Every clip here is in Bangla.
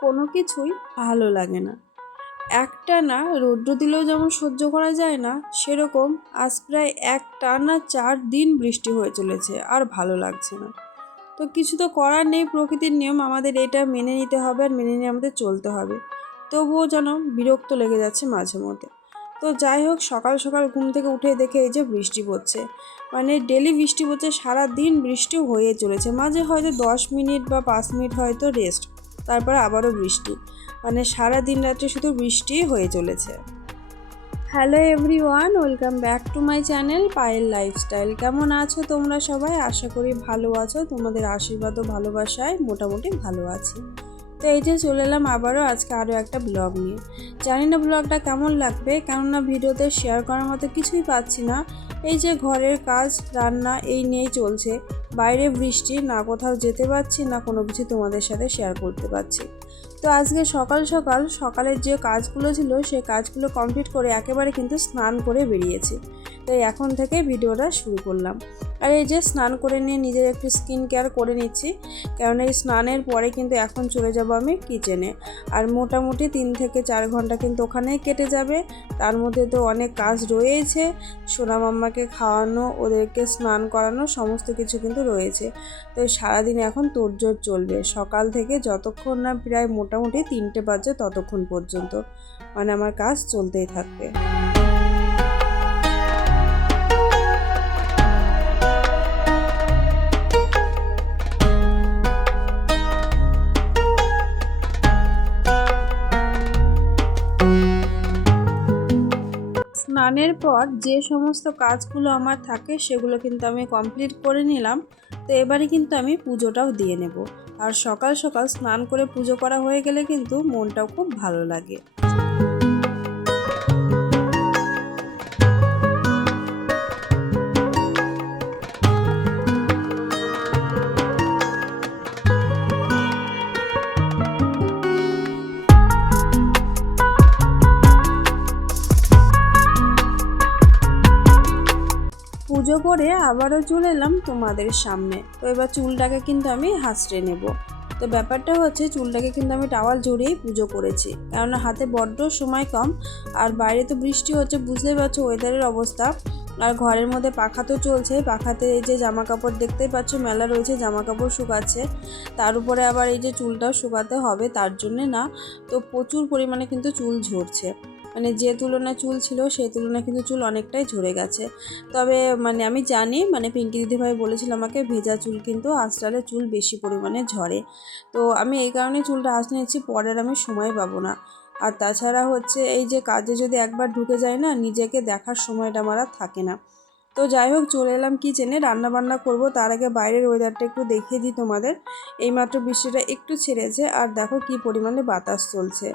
কোনো কিছুই ভালো লাগে না। একটা না রৌদ্র দিলেও যেমন সহ্য করা যায় না, সেরকম আজ প্রায় এক টানা চার দিন বৃষ্টি হয়ে চলেছে আর ভালো লাগছে না। তো কিছু তো করার নেই, প্রকৃতির নিয়ম আমাদের এটা মেনে নিতে হবে আর মেনে নিয়ে আমাদের চলতে হবে। তবুও যেন বিরক্ত লেগে যাচ্ছে মাঝে মধ্যে। তো যাই হোক, সকাল সকাল ঘুম থেকে উঠে দেখে এই যে বৃষ্টি পড়ছে। মানে ডেলি বৃষ্টি পড়ছে সারা দিন বৃষ্টি হয়ে চলেছে। মাঝে হয়তো দশ মিনিট বা পাঁচ মিনিট হয়তো রেস্ট তারপর আবারও বৃষ্টি। মানে সারা দিন রাত্রে শুধু বৃষ্টিই হয়ে চলেছে। Hello everyone welcome back to my channel Payel lifestyle কেমন আছো তোমরা সবাই? আশা করি ভালো আছো। তোমাদের আশীর্বাদ ও ভালোবাসায় মোটামুটি ভালো আছি। তো এই যে চলে এলাম আবারও আজকে আরও একটা ব্লগ নিয়ে। জানি না ব্লগটা কেমন লাগবে, কেননা ভিডিওতে শেয়ার করার মতো কিছুই পাচ্ছি না। এই যে ঘরের কাজ, রান্না, এই নিয়েই চলছে। বাইরে বৃষ্টি, না কোথাও যেতে পারছি, না কোনো কিছু তোমাদের সাথে শেয়ার করতে পারছি। তো আজকে সকাল সকাল সকালের যে কাজগুলো ছিল, সেই কাজগুলো কমপ্লিট করে একেবারে কিন্তু স্নান করে বেরিয়েছি। তো এখন থেকে ভিডিওটা শুরু করলাম। আর এই যে স্নান করে নিয়ে নিজের একটু স্কিন কেয়ার করে নিচ্ছি, কারণ এই স্নানের পরে কিন্তু এখন চলে যাব আমি কিচেনে আর মোটামুটি তিন থেকে চার ঘণ্টা কিন্তু ওখানেই কেটে যাবে। তার মধ্যে তো অনেক কাজ রয়েছে, সোনা মাম্মাকে খাওয়ানো, ওদেরকে স্নান করানো, সমস্ত কিছু কিন্তু রয়েছে। তো সারাদিন এখন তোড়জোড় চলবে। সকাল থেকে যতক্ষণ না প্রায় মোটামুটি তিনটে বাজে ততক্ষণ পর্যন্ত। মানে আমার কাজ চলতেই থাকবে। পর যে সমস্ত কাজগুলো আমার থাকে সেগুলো কিন্তু আমি কমপ্লিট করে নিলাম। তো এবারে কিন্তু আমি পুজোটাও দিয়ে নেব। আর সকাল সকাল স্নান করে পুজো করা হয়ে গেলে কিন্তু মনটাও খুব ভালো লাগে। পুজো করে আবারও চলে এলাম তোমাদের সামনে। তো এবার চুলটাকে কিন্তু আমি হাসড়ে নেব। তো ব্যাপারটা হচ্ছে চুলটাকে কিন্তু আমি টাওয়াল জড়িয়েই পুজো করেছি। কেননা হাতে বড্ড সময় কম আর বাইরে তো বৃষ্টি হচ্ছে, বুঝতেই পারছ ওয়েদারের অবস্থা। আর ঘরের মধ্যে পাখা তো চলছে, পাখাতে এই যে জামা কাপড় দেখতেই পাচ্ছ, মেলা রয়েছে জামা কাপড় শুকাচ্ছে। তার উপরে আবার এই যে চুলটাও শুকাতে হবে, তার জন্যে না, তো প্রচুর পরিমাণে কিন্তু চুল ঝরছে। মানে যে তুলনায় চুল ছিল, সেই তুলনায় কিন্তু চুল অনেকটাই ঝরে গেছে। তবে মানে আমি জানি মানে পিঙ্কি দিদিভাই বলেছিল আমাকে, ভেজা চুল কিন্তু আঁচড়ালে চুল বেশি পরিমাণে ঝরে। তো আমি এই কারণে চুলটা আঁচ নিয়েছি পরের আমি সময় পাবো না। আর তাছাড়া হচ্ছে, এই যে কাজে যদি একবার ঢুকে যায় না, নিজেকে দেখার সময়টা আমার আর থাকে না। তো যাই হোক, চলে এলাম কিচেনে রান্না বান্না করব, তার আগে বাইরের ওয়েদারটা একটু দেখিয়ে দিই তোমাদের। এইমাত্র বৃষ্টিটা একটু ছেড়েছে, আর দেখো কি পরিমাণে বাতাস চলছে।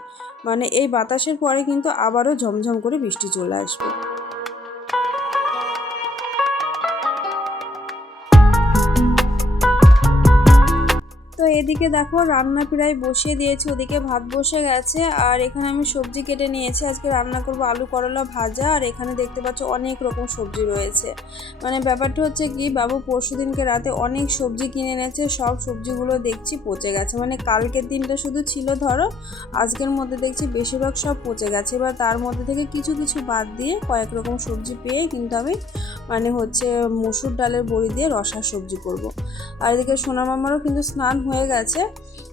মানে এই বাতাসের পরে কিন্তু আবারও ঝমঝম করে বৃষ্টি চলে আসবে। এদিকে দেখো রান্না প্রায় বসিয়ে দিয়েছি, ওদিকে ভাত বসে গেছে, আর এখানে আমি সবজি কেটে নিয়েছি। আজকে রান্না করব আলু করলা ভাজা, আর এখানে দেখতে পাচ্ছ অনেক রকম সবজি রয়েছে। মানে ব্যাপারটা হচ্ছে কি, বাবু পরশু দিনকে রাতে অনেক সবজি কিনে এনেছে, সব সবজিগুলো দেখছি পচে গেছে। মানে কালকের দিনটা শুধু ছিল ধরো, আজকের মধ্যে দেখছি বেশিরভাগ সব পচে গেছে। এবার তার মধ্যে থেকে কিছু কিছু বাদ দিয়ে কয়েক রকম সবজি পেয়ে কিন্তু আমি মানে হচ্ছে মসুর ডালের বড়ি দিয়ে রসার সবজি করব। আর এদিকে সোনা মামারও কিন্তু স্নান হয়ে গেছে,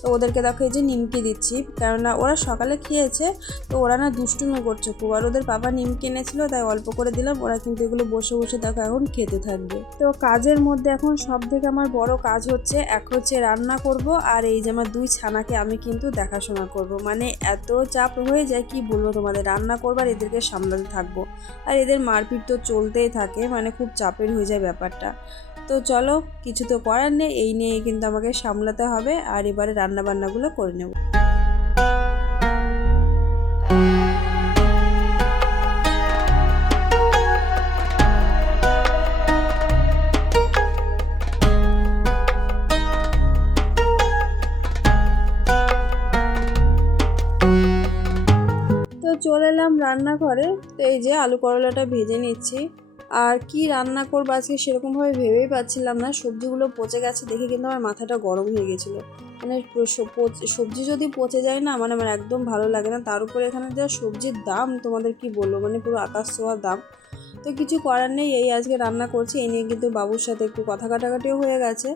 তো ওদেরকে দেখো এই যে নিমকি দিচ্ছি, কেননা ওরা সকালে খেয়েছে, তো ওরা না দুষ্টুমি করছে খুব। আর ওদের বাবা নিমকি এনেছিল, তাই অল্প করে দিলাম, ওরা কিন্তু এগুলো বসে বসে দেখো এখন খেতে থাকবে। তো কাজের মধ্যে এখন সব থেকে আমার বড় কাজ হচ্ছে, এক হচ্ছে রান্না করব, আর এই যে আমার দুই ছানাকে আমি কিন্তু দেখাশোনা করব। মানে এত চাপ হয়ে যায়, কি বলব তোমাদের? রান্না করব আর এদেরকে সামলাতে থাকব। আর এদের মারপিট তো চলতেই থাকে মানে খুব চাপের হয়ে যায় ব্যাপারটা। তো চলো, কিছু তো করার নেই, এই নিয়ে কিন্তু আমাকে সামলাতে হবে আর এবারে রান্না বান্নাগুলো করে নেব। চলে এলাম রান্নাঘরে। তো এই যে আলু করলাটা ভেজে নিচ্ছি। আর কি রান্না করব আজকে সেরকমভাবে ভেবেই পাচ্ছিলাম না। সবজিগুলো পচে গেছে দেখে কিন্তু আমার মাথাটা গরম হয়ে গেছিল। মানে সবজি যদি পচে যায় না মানে আমার একদম ভালো লাগে না। তার উপরে এখানে যা সবজির দাম তোমাদের কি বলব? মানে পুরো আকাশ ছোঁয়ার দাম। তো কিছু করার নেই, এই আজকে রান্না করছি এই নিয়ে কিন্তু বাবুর সাথে একটু কথা কাটাকাটিও হয়ে গেছে।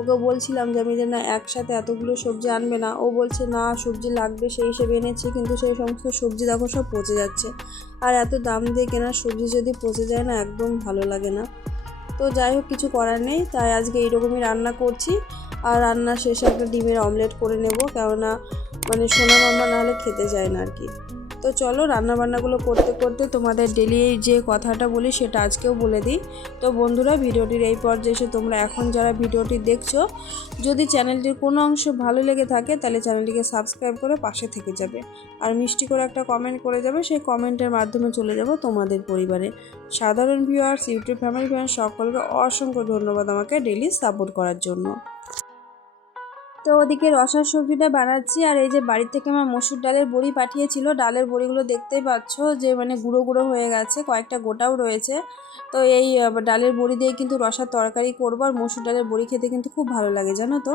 ওকে বলছিলাম যে, আমি যে না একসাথে এতগুলো সবজি আনবে না। ও বলছে, না, সবজি লাগবে সেই হিসেবে এনেছি, কিন্তু সেই সমস্ত সবজি দেখো সব পচে যাচ্ছে। আর এত দাম দিয়ে কেনা সবজি যদি পচে যায় না, একদম ভালো লাগে না। তো যাই হোক, কিছু করার নেই, তাই আজকে এইরকমই রান্না করছি। আর রান্না শেষে একটা ডিমের অমলেট করে নেব, কেননা মানে সোনা মামা নাহলে খেতে চায় না আর কি। তো চলো রান্না বান্নাগুলো করতে করতে তোমাদের ডেলি যে কথাটা বলি সেটা আজকেও বলে দিই। তো বন্ধুরা, ভিডিওটির এই পর্যায়ে এসে তোমরা এখন যারা ভিডিওটি দেখছ, যদি চ্যানেলটির কোনো অংশ ভালো লেগে থাকে, তাহলে চ্যানেলটিকে সাবস্ক্রাইব করে পাশে থেকে যাবে। আর মিষ্টি করে একটা কমেন্ট করে যাবে, সেই কমেন্টের মাধ্যমে চলে যাব তোমাদের পরিবারে। সাধারণ ভিউয়ার্স ইউটিউব ফ্যামিলি ফ্রেন্ড সকলকে অসংখ্য ধন্যবাদ আমাকে ডেলি সাপোর্ট করার জন্য। তো ওদিকে রসার সবজিটা বানাচ্ছি আর এই যে বাড়ি থেকে আমার মসুর ডালের বড়ি পাঠিয়েছিল। ডালের বড়িগুলো দেখতেই পাচ্ছ যে মানে গুঁড়ো গুঁড়ো হয়ে গেছে, কয়েকটা গোটাও রয়েছে। তো এই ডালের বড়ি দিয়ে কিন্তু রসার তরকারি করব আর মসুর ডালের বড়ি খেতে কিন্তু খুব ভালো লাগে, জানো তো?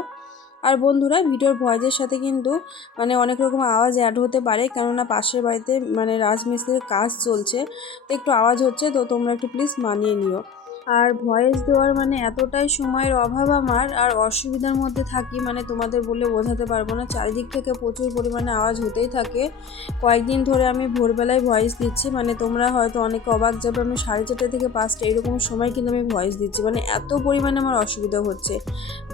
আর বন্ধুরা, ভিডিওর ভয়েসের সাথে কিন্তু মানে অনেক রকম আওয়াজ অ্যাড হতে পারে, কেননা পাশের বাড়িতে মানে রাজমিস্ত্রির কাজ চলছে তো একটু আওয়াজ হচ্ছে, তো তোমরা একটু প্লিজ মানিয়ে নিও। আর ভয়েস দেওয়ার মানে এতটাই সময়ের অভাব আমার আর অসুবিধার মধ্যে থাকি মানে তোমাদের বলে বোঝাতে পারব না। চারিদিক থেকে প্রচুর পরিমাণে আওয়াজ হতেই থাকে। কয়েকদিন ধরে আমি ভোরবেলায় ভয়েস দিচ্ছি মানে তোমরা হয়তো অনেকে অবাক যাবে, আমি সাড়ে চারটে থেকে পাঁচটা এরকম সময় কিন্তু আমি ভয়েস দিচ্ছি। মানে এত পরিমাণে আমার অসুবিধা হচ্ছে।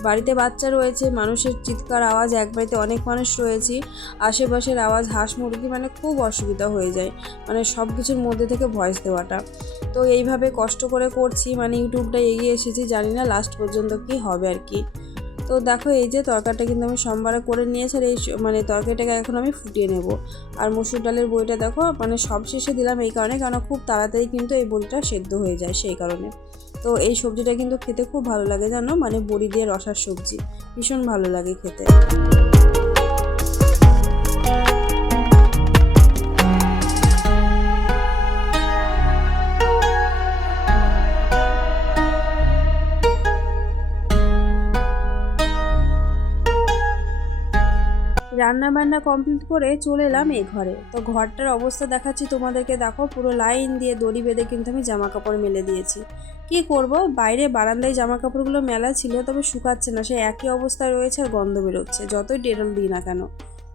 বাড়িতে বাচ্চা রয়েছে, মানুষের চিৎকার আওয়াজ, এক বাড়িতে অনেক মানুষ রয়েছি, আশেপাশের আওয়াজ, হাঁস মুরগি মানে খুব অসুবিধা হয়ে যায়। মানে সব কিছুর মধ্যে থেকে ভয়েস দেওয়াটা। তো এইভাবে কষ্ট করে করছি মানে ইউটিউবটা এগিয়ে এসেছি, জানি না লাস্ট পর্যন্ত কি হবে আর কি। তো দেখো এই যে তরকারিটা কিন্তু আমি সোমবারে করে নিয়েছি আর এই মানে তরকারিটাকে এখন আমি ফুটিয়ে নেব। আর মসুর ডালের বইটা দেখো মানে সব শেষে দিলাম এই কারণে কারণ খুব তাড়াতাড়ি কিন্তু এই বড়িটা সেদ্ধ হয়ে যায় সেই কারণে। তো এই সবজিটা কিন্তু খেতে খুব ভালো লাগে জানো? মানে বড়ি দিয়ে রসার সবজি, ভীষণ ভালো লাগে খেতে। রান্না বান্না কমপ্লিট করে চলে এলাম এই ঘরে। তো ঘরটার অবস্থা দেখাচ্ছি তোমাদেরকে। দেখো, পুরো লাইন দিয়ে দড়ি বেঁধে কিন্তু আমি জামা কাপড় মেলে দিয়েছি। কি করব? বাইরে বারান্দায় জামা কাপড়গুলো মেলা ছিল, তবে শুকাচ্ছে না। সে একই অবস্থায় রয়েছে আর গন্ধ বেরোচ্ছে, যতই ডেটল দিই না কেন।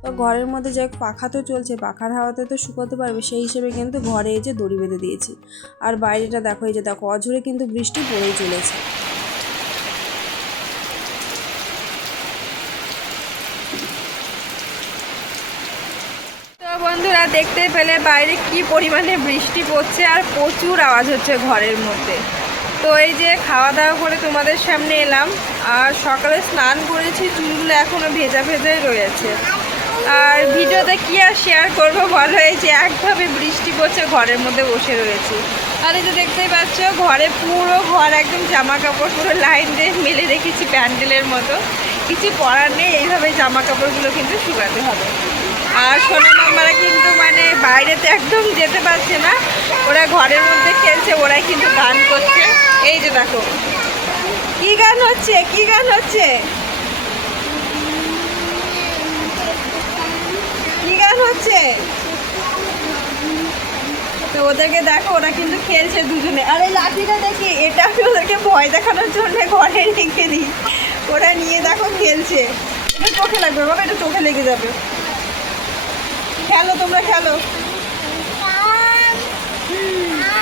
তো ঘরের মধ্যে যে পাখা তো চলছে, পাখার হাওয়াতে তো শুকাতে পারবে। সেই হিসেবে কিন্তু ঘরে এই যে দড়ি বেঁধে দিয়েছি। আর বাইরেটা দেখো, এই যে দেখো, অঝরে কিন্তু বৃষ্টি পড়েই চলেছে। বন্ধুরা, দেখতে পেলে বাইরে কি পরিমাণে বৃষ্টি পড়ছে আর প্রচুর আওয়াজ হচ্ছে ঘরের মধ্যে। তো এই যে খাওয়া দাওয়া করে তোমাদের সামনে এলাম, আর সকালে স্নান করেছি চুলগুলো এখনও ভেজা ভেজাই রয়েছে। আর ভিডিওতে কি আর শেয়ার করব বলো? এই যে একভাবে বৃষ্টি পড়ছে, ঘরের মধ্যে বসে রয়েছি। আর এই যে দেখতেই পাচ্ছ, ঘরে পুরো ঘর একদম জামা কাপড় পুরো লাইন দিয়ে মেলে রেখেছি প্যান্ডেলের মতো। কিছু পরার নেই, এইভাবে জামা কাপড়গুলো কিন্তু শুকাতে হবে। আর সোনা মামারা কিন্তু মানে বাইরেতে একদম যেতে পারছে না। ওরা ঘরের মধ্যে খেলছে, ওরাই কিন্তু গান করছে। এই যে দেখো। কি গান হচ্ছে? কি গান হচ্ছে? কি গান হচ্ছে? তো ওদেরকে দেখো, ওরা কিন্তু খেলছে দুজনে। আর এই লাঠিটা দেখি, এটা আমি ওদেরকে ভয় দেখানোর জন্য ঘরে রেখে দিই। ওরা নিয়ে দেখো খেলছে। এটা চোখে লাগবে, বাবা, এটা চোখে লেগে যাবে। খেলো, তোমরা খেলো।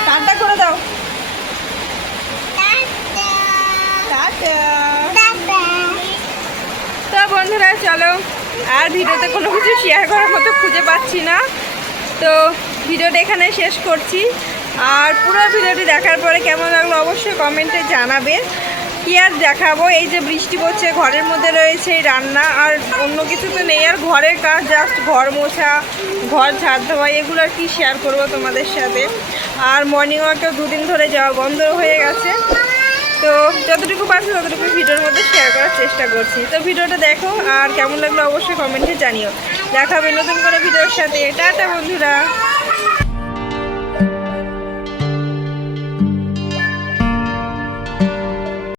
টাটা করে দাও। তো বন্ধুরা, চলো, আর ভিডিওতে কোনো কিছু শেয়ার করার মতো খুঁজে পাচ্ছি না। তো ভিডিওটা এখানে শেষ করছি। আর পুরো ভিডিওটি দেখার পরে কেমন লাগল অবশ্যই কমেন্টে জানাবে। কি আর দেখাবো? এই যে বৃষ্টি পড়ছে, ঘরের মধ্যে রয়েছে এই রান্না, আর অন্য কিছু তো নেই। আর ঘরের কাজ জাস্ট ঘর মোছা, ঘর ঝাড় ধোয়া, এগুলো আর কি শেয়ার করব তোমাদের সাথে। আর মর্নিং ওয়াকেও দুদিন ধরে যাওয়া বন্ধ হয়ে গেছে। তো যতটুকু পারছি ততটুকু ভিডিওর মধ্যে শেয়ার করার চেষ্টা করছি। তো ভিডিওটা দেখো, আর কেমন লাগল অবশ্যই কমেন্টে জানিও। দেখা হবে নতুন করে ভিডিওর সাথে। টাটা বন্ধুরা!